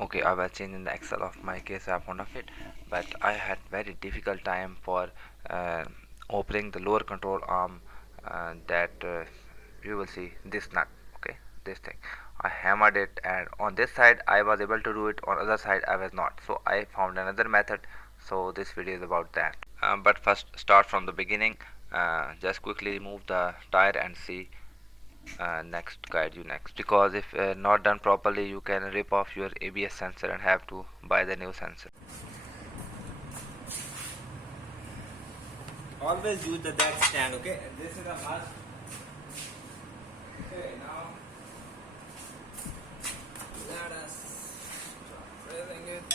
Okay, I was changing the axle of my case up one of it, but I had very difficult time for uh, opening the lower control arm. That you will see this nut. Okay, this thing. I hammered it, and on this side I was able to do it. On other side I was not. So I found another method. So this video is about that. But first, start from the beginning. Just quickly remove the tire and see next guide you next, because if not done properly you can rip off your ABS sensor and have to buy the new sensor. Always use the jack stand, okay? This is a must. Okay, now let us start drilling it.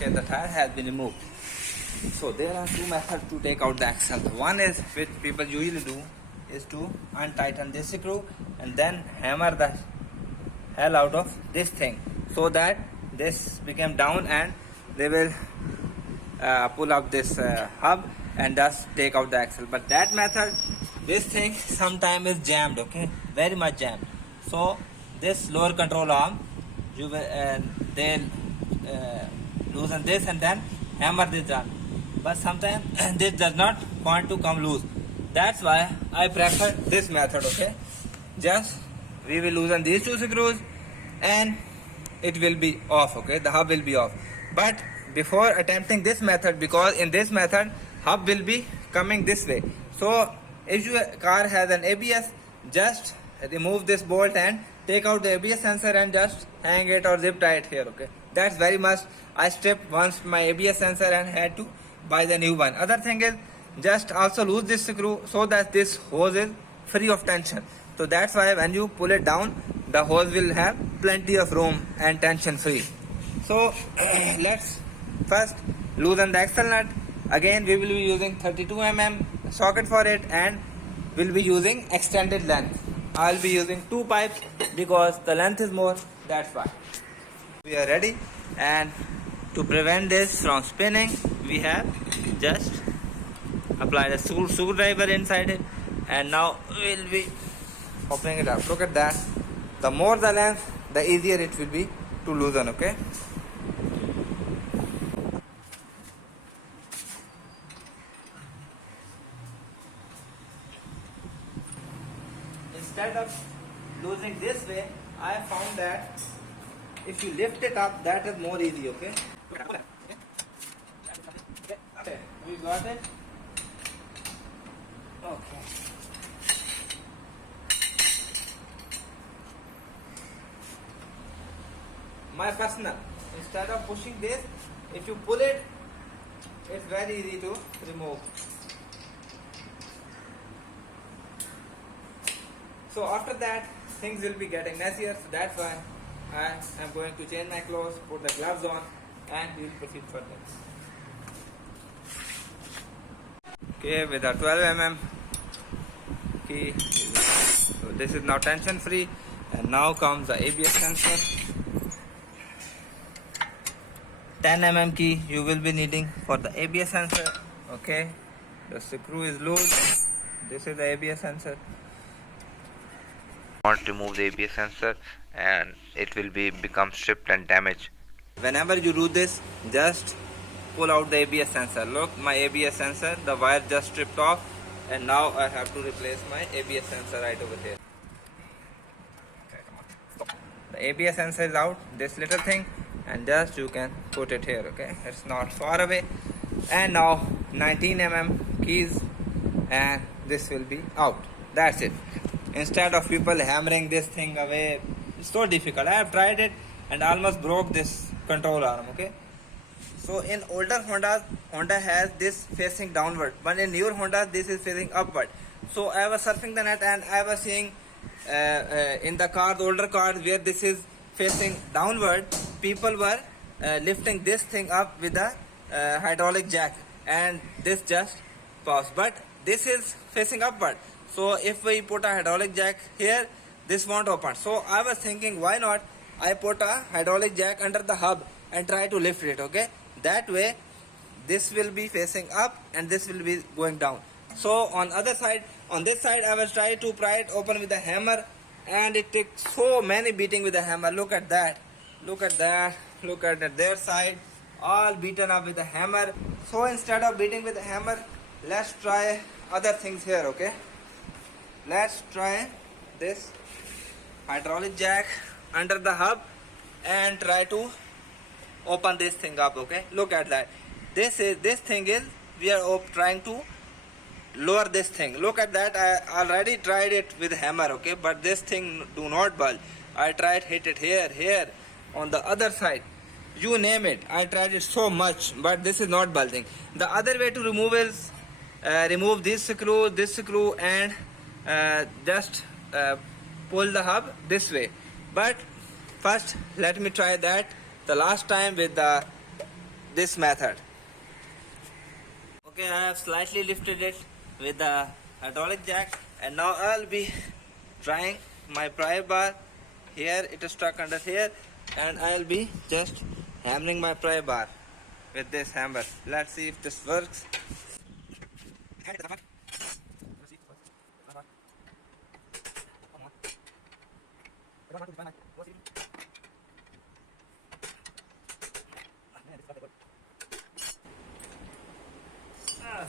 Okay, the tire has been removed. So there are two methods to take out the axle. One is, which people usually do, is to untighten this screw and then hammer the hell out of this thing so that this become down, and they will pull up this hub and thus take out the axle. But that method, this thing sometimes is jammed, okay, very much jammed. So this lower control arm, you will they'll loosen this and then hammer this down, but sometimes this does not want to come loose. That's why I prefer this method, okay. Just we will loosen these two screws and it will be off, okay, the hub will be off. But before attempting this method, because in this method hub will be coming this way, so if your car has an ABS, just remove this bolt and take out the ABS sensor and just hang it or zip tie it here, okay. That's very much. I stripped once my ABS sensor and had to buy the new one. Other thing is, just also lose this screw so that this hose is free of tension. So that's why when you pull it down, the hose will have plenty of room and tension free. So let's first loosen the axle nut. Again we will be using 32 mm socket for it, and we'll be using extended length. I'll be using 2 pipes because the length is more, that's why. We are ready, and to prevent this from spinning, we have just applied a screwdriver inside it, and now we'll be opening it up. Look at that. The more the length, the easier it will be to loosen, okay. Instead of losing this way, I found that if you lift it up, that is more easy, okay. Okay, we got it. Okay. My personal, instead of pushing this, if you pull it, it's very easy to remove. So after that, things will be getting messier, so that's why I am going to change my clothes, put the gloves on, and we will proceed further. Okay, with a 12 mm key, so this is now tension free, and now comes the ABS sensor. 10 mm key you will be needing for the ABS sensor, okay. The screw is loose. This is the ABS sensor. Want to remove the ABS sensor and it will be become stripped and damaged. Whenever you do this, just pull out the ABS sensor. Look, my ABS sensor, the wire just stripped off, and now I have to replace my ABS sensor right over here. Okay, come on. Stop. The ABS sensor is out, this little thing, and just you can put it here, okay. It's not far away. And now 19 mm keys, and this will be out. That's it. Instead of people hammering this thing away, it's so difficult. I have tried it and almost broke this control arm, okay. So in older Hondas, Honda has this facing downward, but in newer Honda this is facing upward. So I was surfing the net and I was seeing in the cars, older cars, where this is facing downward, people were lifting this thing up with a hydraulic jack, and this just paused. But this is facing upward, So if we put a hydraulic jack here, this won't open. So I was thinking, why not I put a hydraulic jack under the hub and try to lift it, okay? That way this will be facing up and this will be going down. So on other side, on this side, I was trying to pry it open with a hammer, and it took so many beating with a hammer. Look at that, look at that, look at their side, all beaten up with a hammer. So instead of beating with a hammer, let's try other things here, okay? Let's try this hydraulic jack under the hub and try to open this thing up, okay? Look at that. This thing is, we are trying to lower this thing. Look at that. I already tried it with hammer, okay, but this thing do not budge. I tried hit it here, on the other side, you name it. I tried it so much, but this is not bulging. The other way to remove is remove this screw and just pull the hub this way. But first let me try that the last time with this method. Okay, I have slightly lifted it with the hydraulic jack, and now I'll be trying my pry bar. Here it is stuck under here, and I'll be just hammering my pry bar with this hammer. Let's see if this works.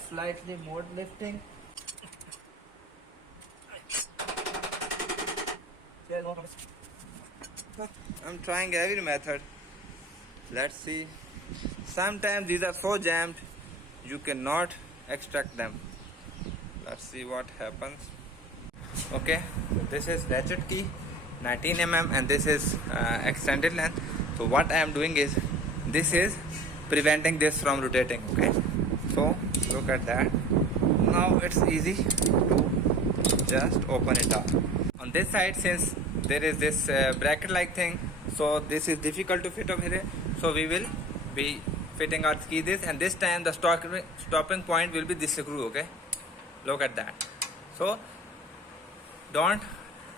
Slightly more lifting. I'm trying every method. Let's see. Sometimes these are so jammed you cannot extract them. Let's see what happens. Okay, this is ratchet key 19 mm and this is extended length. So what I am doing is, this is preventing this from rotating, okay? So look at that. Now it's easy to just open it up. On this side, since there is this bracket like thing, so this is difficult to fit over here, so we will be fitting our key this, and this time the stopping point will be this screw, okay? Look at that. So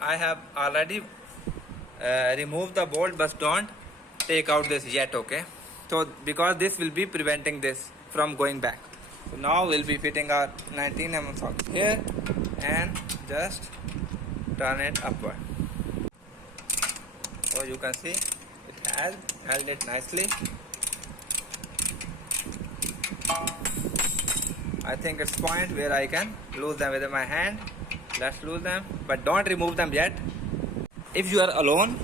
I have already removed the bolt, but don't take out this yet, okay? So because this will be preventing this from going back. So now we'll be fitting our 19 mm socket here and just turn it upward. So you can see it has held it nicely. I think it's point where I can lose them with my hand. Let's lose them, but don't remove them yet. If you are alone,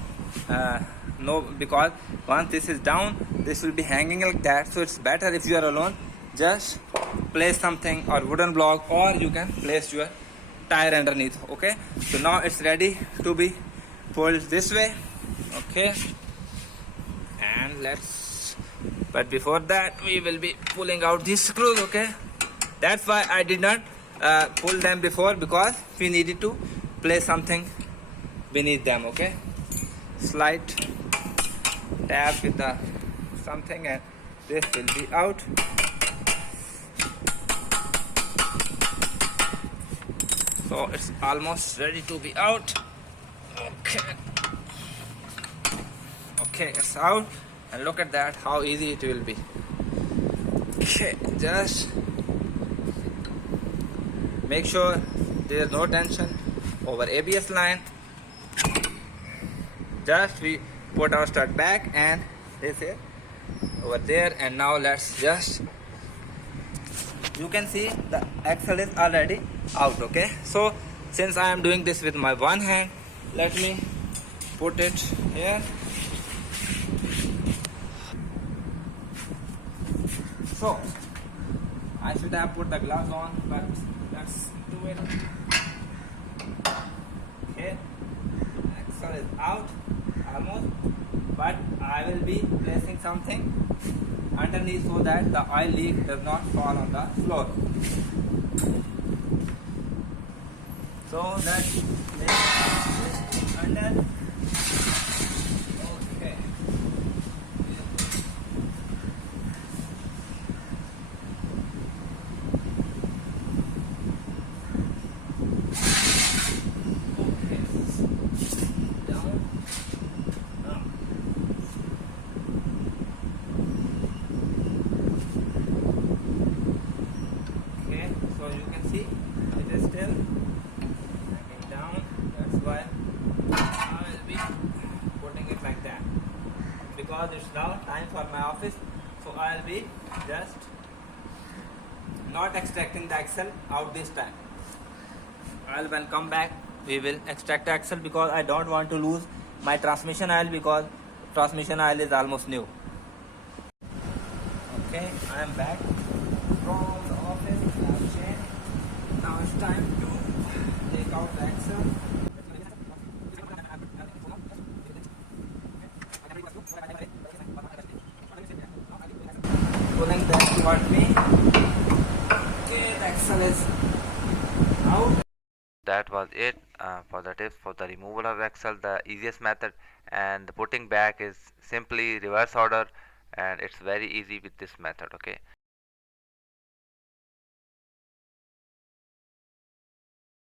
no, because once this is down, this will be hanging like that. So it's better if you are alone, just place something or wooden block, or you can place your tire underneath, okay? So now it's ready to be pulled this way, okay? And but before that we will be pulling out these screws, okay? That's why I did not pull them before, because we needed to place something beneath them, okay? Slight tap with the something and this will be out. So it's almost ready to be out. Okay, it's out, and look at that, how easy it will be. Okay, just make sure there is no tension over ABS line. Just we put our stud back and this is over there, and now let's just, you can see the axle is already out, okay? So since I am doing this with my one hand, let me put it here. So I should have put the gloves on, but let's do it. Okay, axle is out almost, but I will be placing something underneath so that the oil leak does not fall on the floor. So let's place this under. Okay. because it's now time for my office. So I'll be just not extracting the Excel out this time. I'll when come back we will extract Excel because I don't want to lose my transmission oil because transmission oil is almost new. Okay, I am back from the office. I've changed. Now it's time to take out the Excel. Pulling that toward me. Okay, the Excel is out. That was it for the tips for the removal of Excel, the easiest method, and the putting back is simply reverse order, and it's very easy with this method. Okay,